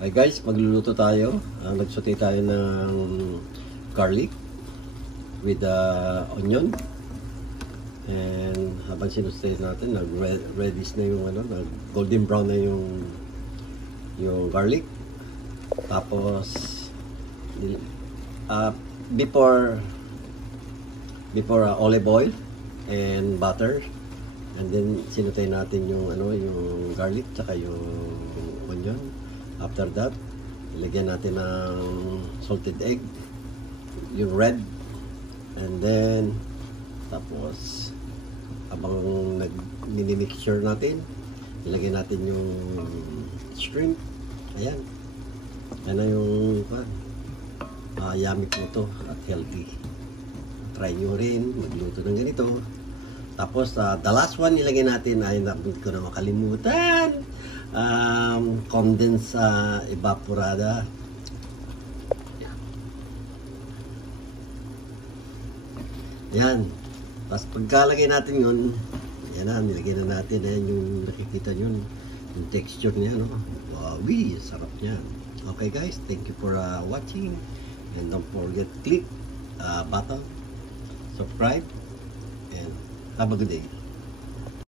Hi guys, magluluto tayo. Nagsote tayo ng garlic with onion. And habang sinustay natin, nag-reddish na yung nag-golden brown na yung garlic. Tapos before olive oil and butter. And then sinutay natin yung yung garlic tsaka yung onion. After that, ilagyan natin ng salted egg, yung red. And then tapos habang nag-mixture natin, ilagyan natin yung shrimp. Ayan. Yan na yung yummy po to at healthy. Try nyo rin magluto ng ganito. Tapos the last one nilagay natin ay hindi ko na makalimutan, condensed evaporada. Yan. Tapos pagkalagay natin yun, yan na, nilagay na natin. Ayan yung nakikita nyo, yung texture niya, no? Wow, sarap niya. Okay guys, thank you for watching. And don't forget, click button, subscribe, and have a good day.